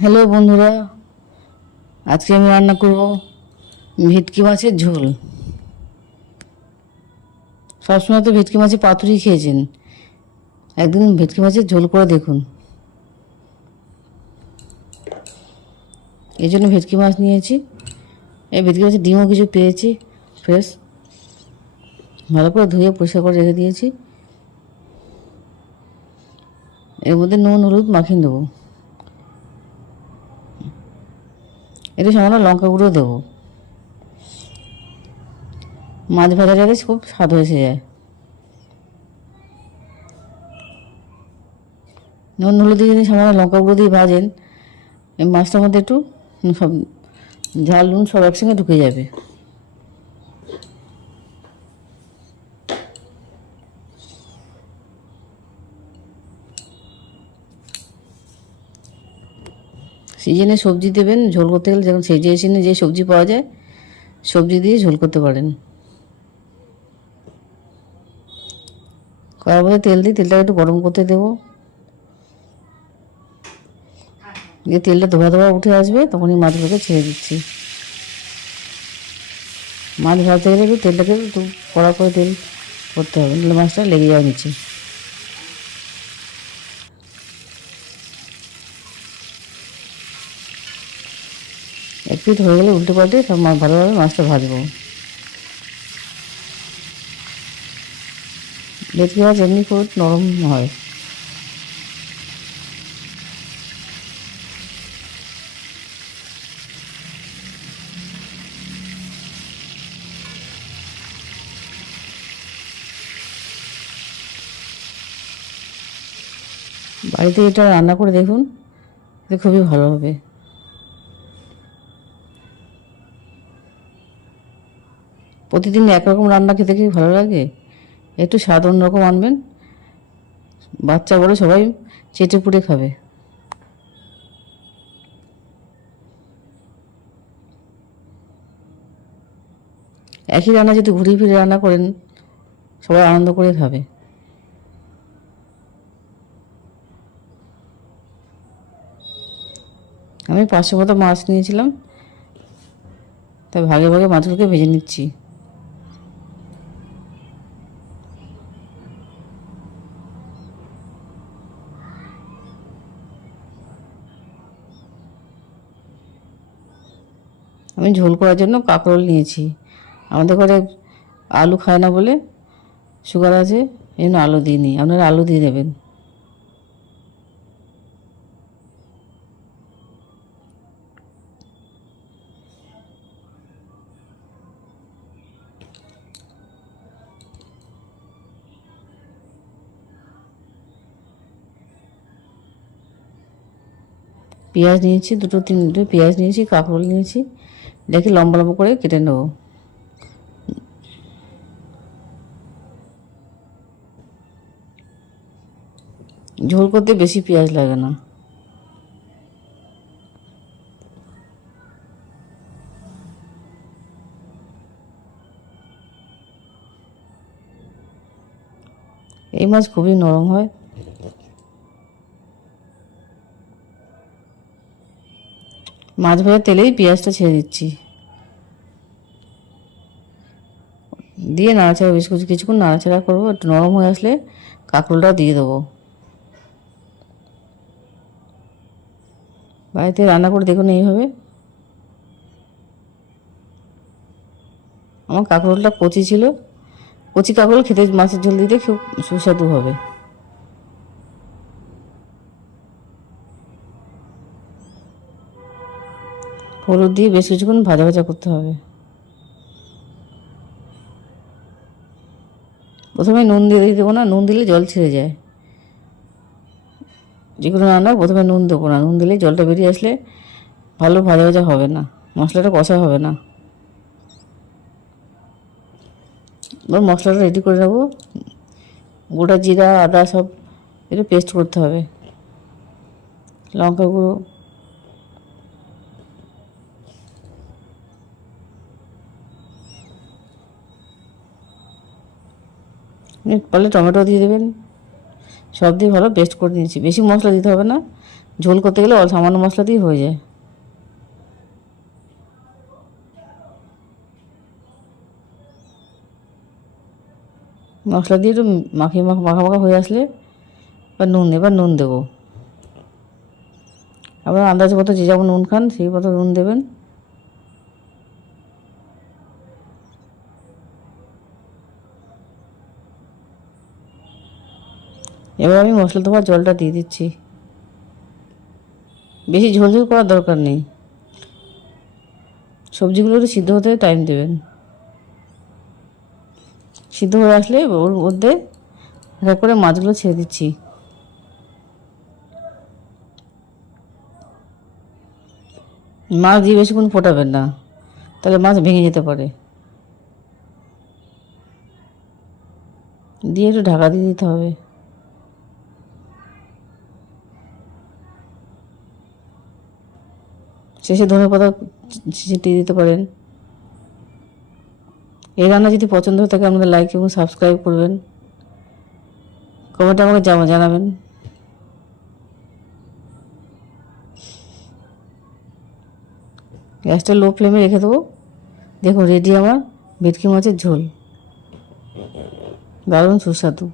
Hello বন্ধুরা, আজকে আমি রান্না করব ভেটকি মাছের ঝোল। সবসময় তো ভেটকি মাছের পাতুরি খেয়েছেন, একদিন ভেটকি মাছের ঝোল করে দেখুন। এই জন্য ভেটকি মাছ নিয়েছি। এই ভেটকি মাছের ডিমও কিছু পেয়েছি ফ্রেশ, ভালো করে ধুয়ে পরিষ্কার করে রেখে দিয়েছি। এর মধ্যে নুন হলুদ মাখিয়ে দেবো, একটু সামান্য লঙ্কা গুঁড়ো দেবো। মাছ ভাজা যাতে খুব স্বাদ হয়েছে যায়। নুন হলুদ দিয়ে যদি সামান্য লঙ্কা গুঁড়ো দিয়ে ভাজেন, এই মাছটার মধ্যে একটু সব ঝাল নুন সব একসঙ্গে ঢুকে যাবে। সিজনে সবজি দেবেন ঝোল করতে গেলে, যখন সেই সিজনে যে সবজি পাওয়া যায় সবজি দিয়ে ঝোল করতে পারেন। কড়ার মধ্যে তেল দিই, তেলটাকে একটু গরম করতে দেবো। যে তেলটা ধোয়া ধোয়া উঠে আসবে তখনই মাছগুলোকে ছেড়ে দিচ্ছি। মাছ ভাজতে গেলে একটু তেলটাকে একটু কড়া করে তেল করতে হবে, নাহলে মাছটা লেগে যাওয়া নিচে। এক পিঠ হয়ে গেলে উল্টে পাল্টে সব ভালোভাবে মাছটা ভাজবো। ভেটকি মাছ এমনি খুব নরম হয়। বাড়িতে এটা রান্না করে দেখুন, এটা খুবই ভালো হবে। প্রতিদিন একরকম রান্না খেতে কি ভালো লাগে? একটু স্বাদ অন্যরকম আনবেন, বাচ্চা বড় সবাই চেটে পুড়ে খাবে। একই রান্না যদি ঘুরিয়ে ফিরে রান্না করেন, সবাই আনন্দ করে খাবে। আমি 500 মতো মাছ নিয়েছিলাম, তাই ভাগে ভাগে মাছগুলোকে ভেজে নিচ্ছি। আমি ঝোল করার জন্য কাঁকরোল নিয়েছি। আমাদের ঘরে আলু খায় না বলে, সুগার আছে, এই জন্য আলু দিইনি। আপনারা আলু দিয়ে দেবেন। পেঁয়াজ নিয়েছি, দুটো তিনটে পেঁয়াজ নিয়েছি, কাঁকরোল নিয়েছি, দেখি লম্বা লম্বা করে কেটে নেবো। ঝোল করতে বেশি পেঁয়াজ লাগে না। এই মাছ খুবই নরম হয়। মাছ ভাজার তেলেই পেঁয়াজটা ছেড়ে দিচ্ছি, দিয়ে নাড়াচাড়া বেশ কিছুক্ষণ নাড়াচাড়া করবো। একটু নরম হয়ে আসলে কাঁকরোলটা দিয়ে দেবো। বাড়িতে রান্না করে দেখুন এইভাবে। আমার কাঁকরোলটা কচি ছিল, কচি কাঁকরোল খেতে মাছের ঝোল দিতে খুব সুস্বাদু হবে। হলুদ দিয়ে বেশ কিছুক্ষণ ভাজা ভাজা করতে হবে। প্রথমে নুন দিয়ে দেবো না, নুন দিলে জল ছেড়ে যায়। যে কোনো রান্না প্রথমে নুন দেবো না, নুন দিলে জলটা বেরিয়ে আসলে ভালো ভাজা ভাজা হবে না, মশলাটা কষা হবে না। এবার মশলাটা রেডি করে নেবো। গোটা জিরা আদা সব একটু পেস্ট করতে হবে, লঙ্কা গুঁড়ো, পারলে টমেটো দিয়ে দেবেন। সব দিয়ে ভালো পেস্ট করে নিয়েছি। বেশি মশলা দিতে হবে না, ঝোল করতে গেলে সামান্য মশলা দিয়ে হয়ে যায়। মশলা দিয়ে একটু মাখা মাখা হয়ে আসলে এবার নুন দেবো। আপনার আন্দাজ মতো যে যেমন নুন খান সেই মতো নুন দেবেন। এবার আমি মশলা ধোয়ার জলটা দিয়ে দিচ্ছি। বেশি ঝোল ঝোল করার দরকার নেই, সবজিগুলো একটু সিদ্ধ হতে টাইম দেবেন। সিদ্ধ হয়ে আসলে ওর মধ্যে এক করে মাছগুলো ছেড়ে দিচ্ছি। মাছ দিয়ে বেশিক্ষণ ফোটাবেন না, তাহলে মাছ ভেঙে যেতে পারে। দিয়ে একটু ঢাকা দিয়ে দিতে হবে। শেষে ধনেপাতা ছিটিয়ে দিতে পারেন। এই রান্না যদি পছন্দ হয়ে থাকে আমাদের লাইক এবং সাবস্ক্রাইব করবেন, কমেন্টে আমাকে জানাবেন। গ্যাসটা লো ফ্লেমে রেখে দেবো। দেখুন রেডি আমার ভেটকি মাছের ঝোল, দারুণ সুস্বাদু।